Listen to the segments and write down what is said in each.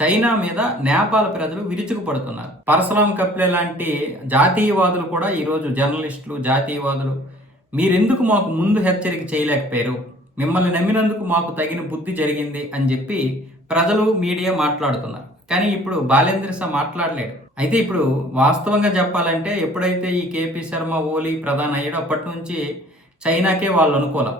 China మీద నేపాల్ ప్రజలు విరుచుకుపడుతున్నారు. పరశురాం కప్లే లాంటి జాతీయవాదులు కూడా ఈరోజు జర్నలిస్టులు, జాతీయవాదులు మీరెందుకు మాకు ముందు హెచ్చరిక చేయలేకపోయారు, మిమ్మల్ని నమ్మినందుకు మాకు తగిన బుద్ధి జరిగింది అని చెప్పి ప్రజలు, మీడియా మాట్లాడుతున్నారు. కానీ ఇప్పుడు బాలేంద్ర షా మాట్లాడలేడు. అయితే ఇప్పుడు వాస్తవంగా చెప్పాలంటే ఎప్పుడైతే ఈ కేపీ శర్మ ఓలీ ప్రధాని అయ్యాడో అప్పటి నుంచి చైనాకే వాళ్ళు అనుకూలం.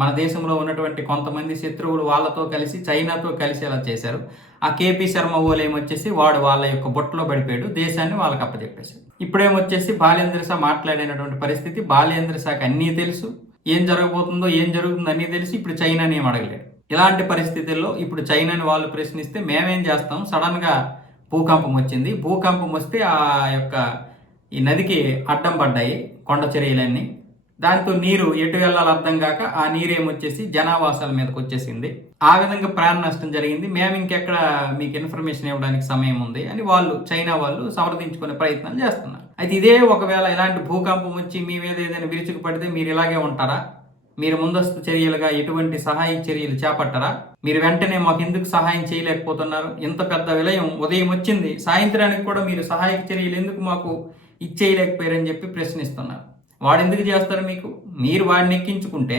మన దేశంలో ఉన్నటువంటి కొంతమంది శత్రువులు వాళ్ళతో కలిసి చైనాతో కలిసి ఎలా చేశారు. ఆ కేపీ శర్మ ఓలీ ఏమొచ్చేసి వాడు వాళ్ళ యొక్క బుట్టలో పడిపోయాడు, దేశాన్ని వాళ్ళకి అప్పచెప్పేశాడు. ఇప్పుడేమొచ్చేసి బాలేంద్ర షా మాట్లాడినటువంటి పరిస్థితి. బాలేంద్ర షాకి అన్నీ తెలుసు, ఏం జరగబోతుందో ఏం జరుగుతుందో అన్నీ తెలిసి ఇప్పుడు చైనాని ఏం అడగలేడు. ఇలాంటి పరిస్థితుల్లో ఇప్పుడు చైనాని వాళ్ళు ప్రశ్నిస్తే మేమేం చేస్తాం, సడన్గా భూకంపం వచ్చింది, భూకంపం వస్తే ఆ యొక్క ఈ నదికి అడ్డం పడ్డాయి కొండ చర్యలన్నీ, దాంతో నీరు ఎటు వెళ్ళాలో అర్థం కాక ఆ నీరేమొచ్చేసి జనావాసాల మీదకి వచ్చేసింది. ఆ విధంగా ప్రాణ నష్టం జరిగింది, మేము ఇంకెక్కడ మీకు ఇన్ఫర్మేషన్ ఇవ్వడానికి సమయం ఉంది అని వాళ్ళు చైనా వాళ్ళు సమర్థించుకునే ప్రయత్నాలు చేస్తున్నారు. అయితే ఇదే ఒకవేళ ఇలాంటి భూకంపం వచ్చి మీ మీద ఏదైనా విరుచుకు పడితే మీరు ఇలాగే ఉంటారా? మీరు ముందస్తు చర్యలుగా ఎటువంటి సహాయ చర్యలు చేపట్టరా? మీరు వెంటనే మాకు ఎందుకు సహాయం చేయలేకపోతున్నారు? ఇంత పెద్ద విలయం ఉదయం వచ్చింది, సాయంత్రానికి కూడా మీరు సహాయక చర్యలు ఎందుకు మాకు ఇచ్చేయలేకపోయారని చెప్పి ప్రశ్నిస్తున్నారు. వాడు ఎందుకు చేస్తారు మీకు? మీరు వాడిని ఎక్కించుకుంటే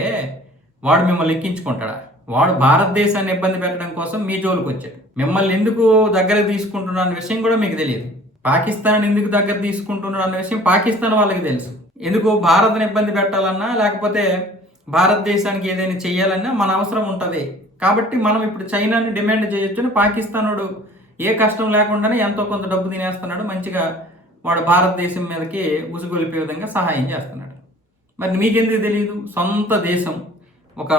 వాడు మిమ్మల్ని ఎక్కించుకుంటాడా? వాడు భారతదేశాన్ని ఇబ్బంది పెట్టడం కోసం మీ జోలికి వచ్చాడు. మిమ్మల్ని ఎందుకు దగ్గర తీసుకుంటున్నా అన్న విషయం కూడా మీకు తెలియదు. పాకిస్తాన్ ఎందుకు దగ్గర తీసుకుంటున్నాడు అన్న విషయం పాకిస్తాన్ వాళ్ళకి తెలుసు. ఎందుకు భారత్ని ఇబ్బంది పెట్టాలన్నా లేకపోతే భారతదేశానికి ఏదైనా చెయ్యాలన్నా మన అవసరం ఉంటుంది. కాబట్టి మనం ఇప్పుడు చైనాని డిమాండ్ చేయొచ్చు అని పాకిస్తానుడు ఏ కష్టం లేకుండానే ఎంతో కొంత డబ్బు తినేస్తున్నాడు, మంచిగా వాడు భారతదేశం మీదకి ఉసుగొలిపే విధంగా సహాయం చేస్తున్నాడు. మరి మీకెందుకు తెలియదు? సొంత దేశం, ఒక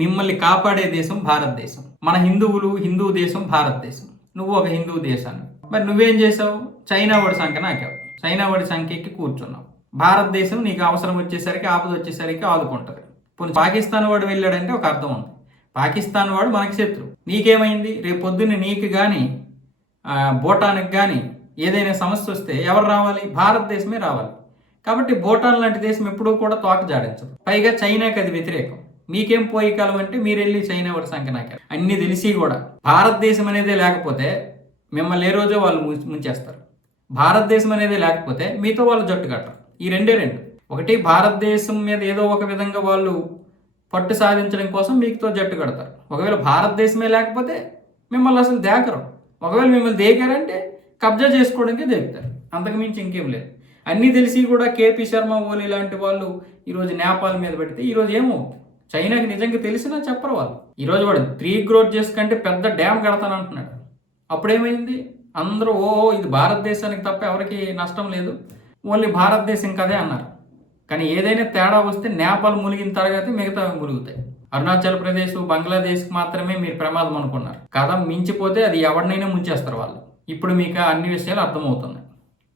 మిమ్మల్ని కాపాడే దేశం భారతదేశం, మన హిందువులు హిందూ దేశం భారతదేశం, నువ్వు ఒక హిందూ దేశాన్ని. మరి నువ్వేం చేసావు? చైనా వాడి సంఖ్య నాకావు, చైనా వాడి సంఖ్య ఎక్కి కూర్చున్నావు. భారతదేశం నీకు అవసరం వచ్చేసరికి, ఆపద వచ్చేసరికి ఆదుకుంటుంది. పోనీ పాకిస్తాన్ వాడు వెళ్ళాడంటే ఒక అర్థం ఉంది. పాకిస్తాన్ వాడు మనకి శత్రు. నీకేమైంది? రేపు పొద్దున్న నీకు కానీ భూటాన్కి కానీ ఏదైనా సమస్య వస్తే ఎవరు రావాలి? భారతదేశమే రావాలి. కాబట్టి భూటాన్ లాంటి దేశం ఎప్పుడూ కూడా తోక జాడించదు. పైగా చైనాకి అది వ్యతిరేకం. మీకేం పోయి కాలం అంటే మీరు వెళ్ళి చైనా వాడి సంఖ్య నాకారు. అన్ని తెలిసి కూడా భారతదేశం అనేదే లేకపోతే మిమ్మల్ని ఏ రోజో వాళ్ళు ముంచేస్తారు. భారతదేశం అనేది లేకపోతే మీతో వాళ్ళు జట్టు కట్టరు. ఈ రెండే రెండు. ఒకటి, భారతదేశం మీద ఏదో ఒక విధంగా వాళ్ళు పట్టు సాధించడం కోసం మీతో జట్టు కడతారు. ఒకవేళ భారతదేశమే లేకపోతే మిమ్మల్ని అసలు దేకరు. ఒకవేళ మిమ్మల్ని దేకారంటే కబ్జా చేసుకోవడానికి దేకుతారు. అంతకుమించి ఇంకేం లేదు. అన్నీ తెలిసి కూడా కేపీ శర్మ ఓలీ లాంటి వాళ్ళు ఈరోజు నేపాల్ మీద పెడితే ఈరోజు ఏమవుతుంది? చైనాకి నిజంగా తెలిసినా చెప్పరు వాళ్ళు. ఈరోజు వాడు 3 గ్రోడ్జెస్ కంటే పెద్ద డ్యామ్ కడతాను అంటున్నాడు. అప్పుడేమైంది? అందరూ ఇది భారతదేశానికి తప్ప ఎవరికి నష్టం లేదు, ఓన్లీ భారతదేశం కదే అన్నారు. కానీ ఏదైనా తేడా వస్తే నేపాల్ మునిగిన తర్వాత మిగతా మురుగుతాయి. అరుణాచల్ ప్రదేశ్, బంగ్లాదేశ్కి మాత్రమే మీరు ప్రమాదం అనుకున్నారు. కథ మించిపోతే అది ఎవరినైనా ముంచేస్తారు వాళ్ళు. ఇప్పుడు మీకు అన్ని విషయాలు అర్థమవుతున్నాయి.